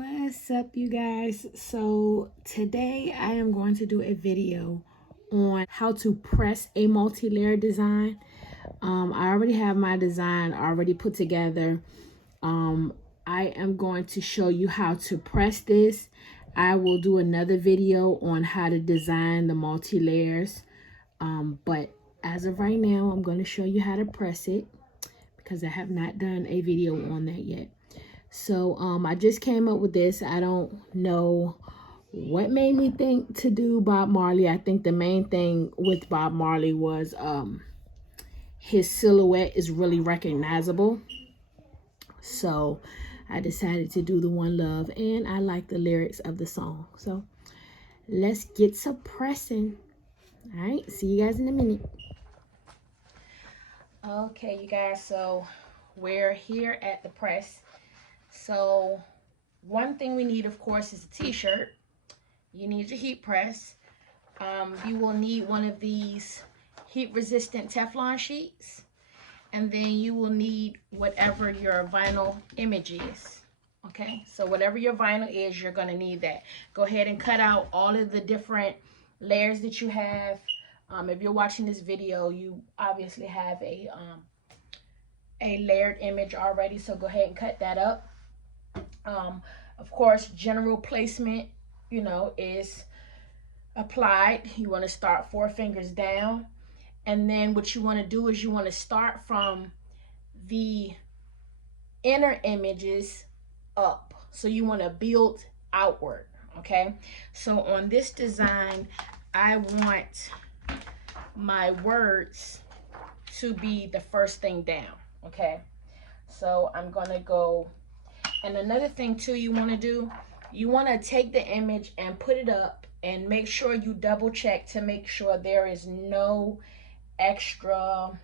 What's up, you guys? So today I am going to do a video on how to press a multi-layer design. I already have my design already put together. I am going to show you how to press this. I will do another video on how to design the multi-layers. But as of right now, I'm going to show you how to press it because I have not done a video on that yet. So I just came up with this. I don't know what made me think to do Bob Marley. I think the main thing with Bob Marley was his silhouette is really recognizable. So I decided to do the One Love, and I like the lyrics of the song. So let's get to pressing. All right, see you guys in a minute. Okay, you guys, so we're here at the press. So one thing we need, of course, is a t-shirt. You need your heat press. You will need one of these heat resistant Teflon sheets, and then you will need whatever your vinyl image is. Okay, so whatever your vinyl is, you're going to need that. Go ahead and cut out all of the different layers that you have. If you're watching this video, you obviously have a layered image already, so go ahead and cut that up. Of course, general placement, is applied. You want to start 4 fingers down, and then what you want to do is you want to start from the inner images up. So you want to build outward. Okay, so on this design, I want my words to be the first thing down. Okay, so I'm gonna go. And another thing too you want to do, you want to take the image and put it up and make sure you double check to make sure there is no extra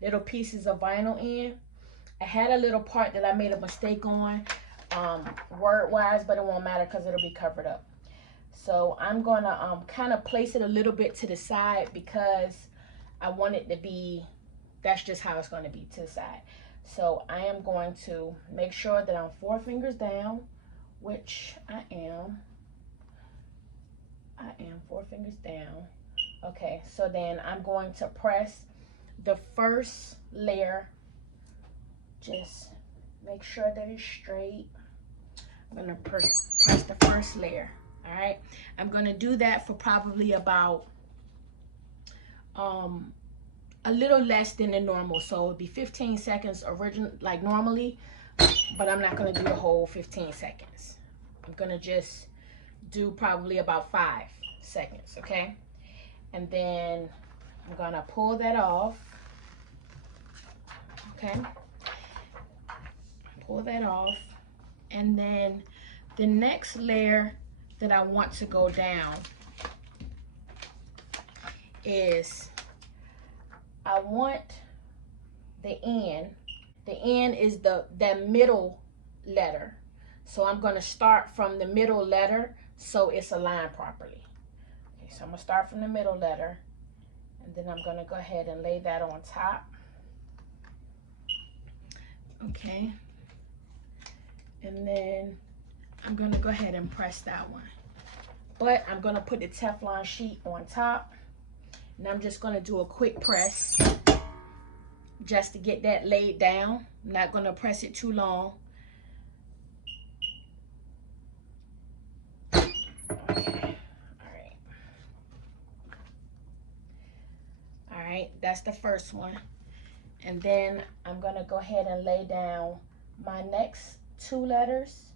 little pieces of vinyl in. I had a little part that I made a mistake on word wise, but it won't matter because it'll be covered up. So I'm gonna kind of place it a little bit to the side because I want it to be, that's just how it's going to be, to the side. So I am going to make sure that I'm 4 fingers down, which I am 4 fingers down. Okay, so then I'm going to press the first layer. Just make sure that it's straight. I'm going to press the first layer. All right, I'm going to do that for probably about a little less than the normal, so it'd be 15 seconds like normally, but I'm not going to do the whole 15 seconds. I'm going to just do probably about 5 seconds. Okay, and then I'm going to pull that off. Okay, pull that off, and then the next layer that I want to go down is, I want the N. The N is the middle letter. So I'm going to start from the middle letter so it's aligned properly. Okay, so I'm going to start from the middle letter, and then I'm going to go ahead and lay that on top. Okay. And then I'm going to go ahead and press that one. But I'm going to put the Teflon sheet on top. And I'm just going to do a quick press just to get that laid down. I'm not going to press it too long. Okay. All right, that's the first one. And then I'm going to go ahead and lay down my next 2 letters.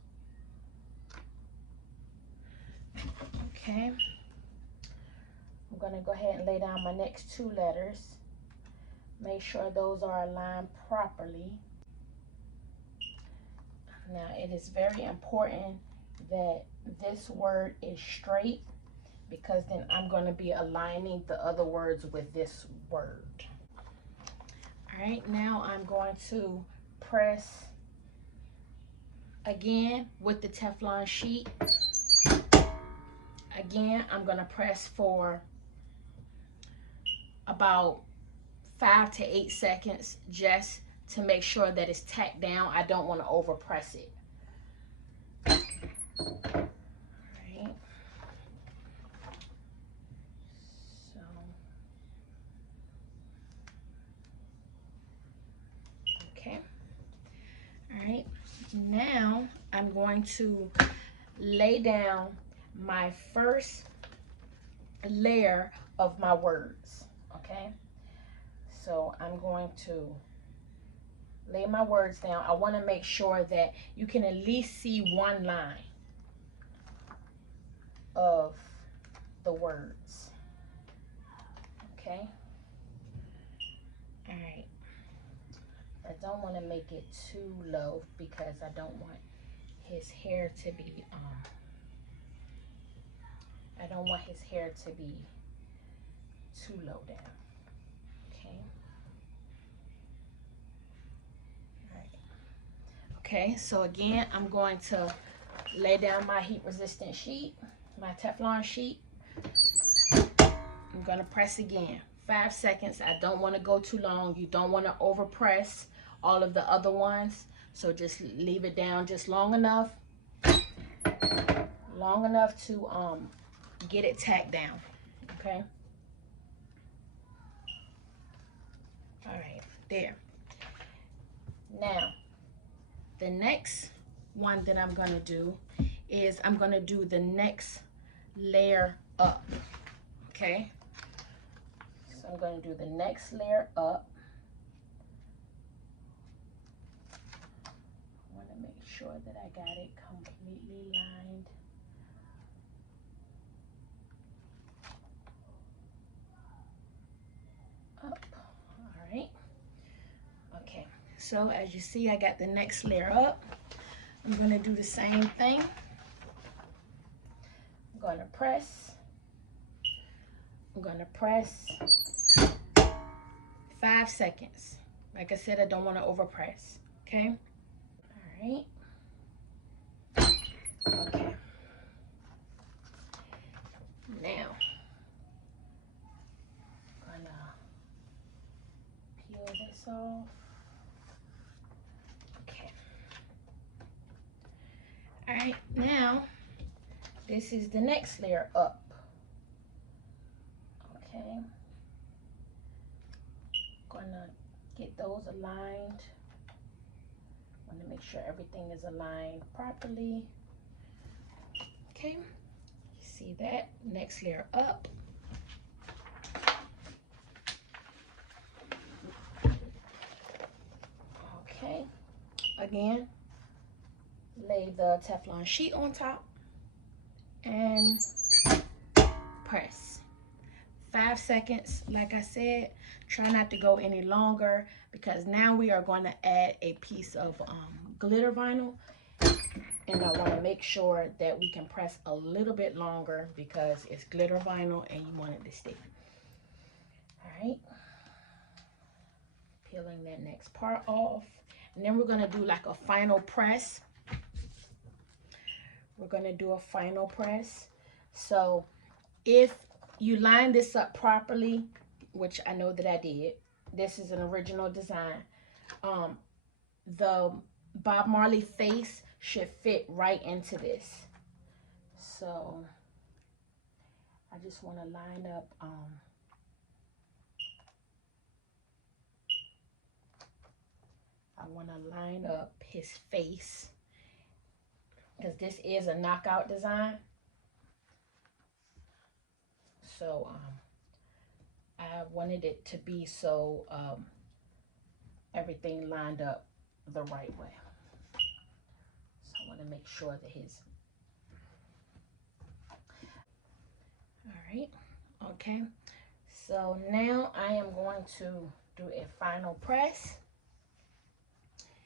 Okay. I'm going to go ahead and lay down my next 2 letters. Make sure those are aligned properly. Now, it is very important that this word is straight, because then I'm going to be aligning the other words with this word. All right, now I'm going to press again with the Teflon sheet. Again, I'm going to press for about 5 to 8 seconds just to make sure that it's tacked down. I don't want to over press it. Alright. So, okay. Alright. Now I'm going to lay down my first layer of my words. Okay. So I'm going to lay my words down. I want to make sure that you can at least see one line of the words. Okay. All right. I don't want to make it too low because I don't want his hair to be I don't want his hair to be too low down. Okay. All right. Okay, so again, I'm going to lay down my heat resistant sheet, my Teflon sheet. I'm going to press again. 5 seconds. I don't want to go too long. You don't want to over press all of the other ones. So just leave it down just long enough to get it tacked down. Okay. All right, there. Now, the next one that I'm going to do is I'm going to do the next layer up. Okay. So I'm going to do the next layer up. I want to make sure that I got it completely lined. Up. All right. Okay. So as you see, I got the next layer up. I'm going to do the same thing. I'm going to press. I'm going to press 5 seconds. Like I said, I don't want to overpress. Okay. All right. Okay. Now, I'm gonna peel this off. Okay. All right. Now, this is the next layer up. Okay. Gonna get those aligned. Want to make sure everything is aligned properly. Okay. You see that? Next layer up. Okay. Again, lay the Teflon sheet on top and press. 5 seconds. Like I said, try not to go any longer because now we are going to add a piece of glitter vinyl, and I want to make sure that we can press a little bit longer because it's glitter vinyl and you want it to stick. All right, peeling that next part off, and then we're going to do like a final press. We're going to do a final press. So if you line this up properly, which I know that I did, this is an original design, the Bob Marley face should fit right into this. So I just want to line up his face because this is a knockout design. So I wanted it to be so everything lined up the right way. So I want to make sure that his... All right. Okay. So now I am going to do a final press.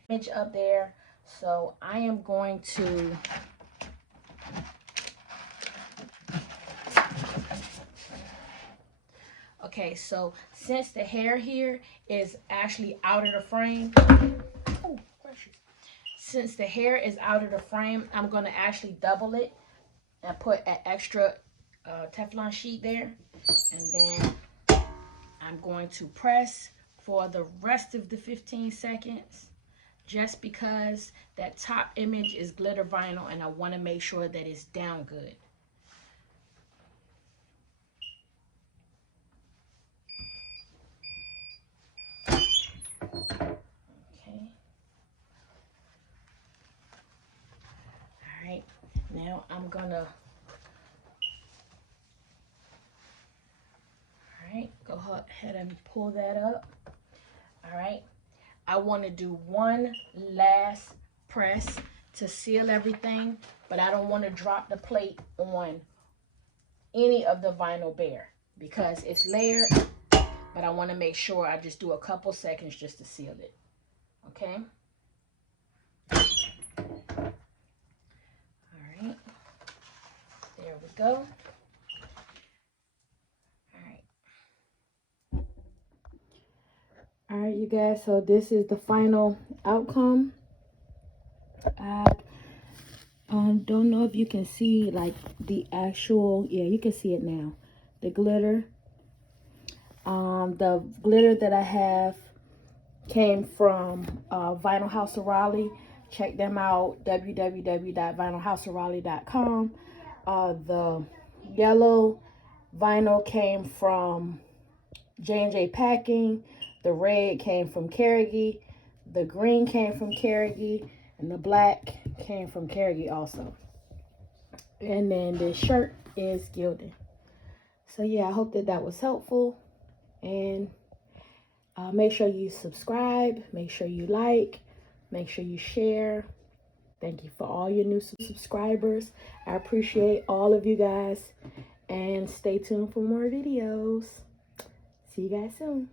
Image up there. So I am going to okay, so since the hair here is actually out of the frame, oh, gracious. Since the hair is out of the frame, I'm going to actually double it and put an extra Teflon sheet there. And then I'm going to press for the rest of the 15 seconds. just because that top image is glitter vinyl and I want to make sure that it's down good. Okay. All right. Now I'm gonna, all right, go ahead and pull that up. All right. I want to do one last press to seal everything, but I don't want to drop the plate on any of the vinyl bare because it's layered, but I want to make sure I just do a couple seconds just to seal it. Okay. All right. There we go. All right, you guys, so this is the final outcome. I don't know if you can see like the actual, yeah, you can see it now. The glitter. The glitter that I have came from Vinyl House of Raleigh. Check them out, www.vinylhouseofraleigh.com. The yellow vinyl came from J&J Packing. The red came from Carrigie. The green came from Carrigie. And the black came from Carrigie also. And then this shirt is Gildan. So yeah, I hope that that was helpful. And make sure you subscribe. Make sure you like. Make sure you share. Thank you for all your new subscribers. I appreciate all of you guys. And stay tuned for more videos. See you guys soon.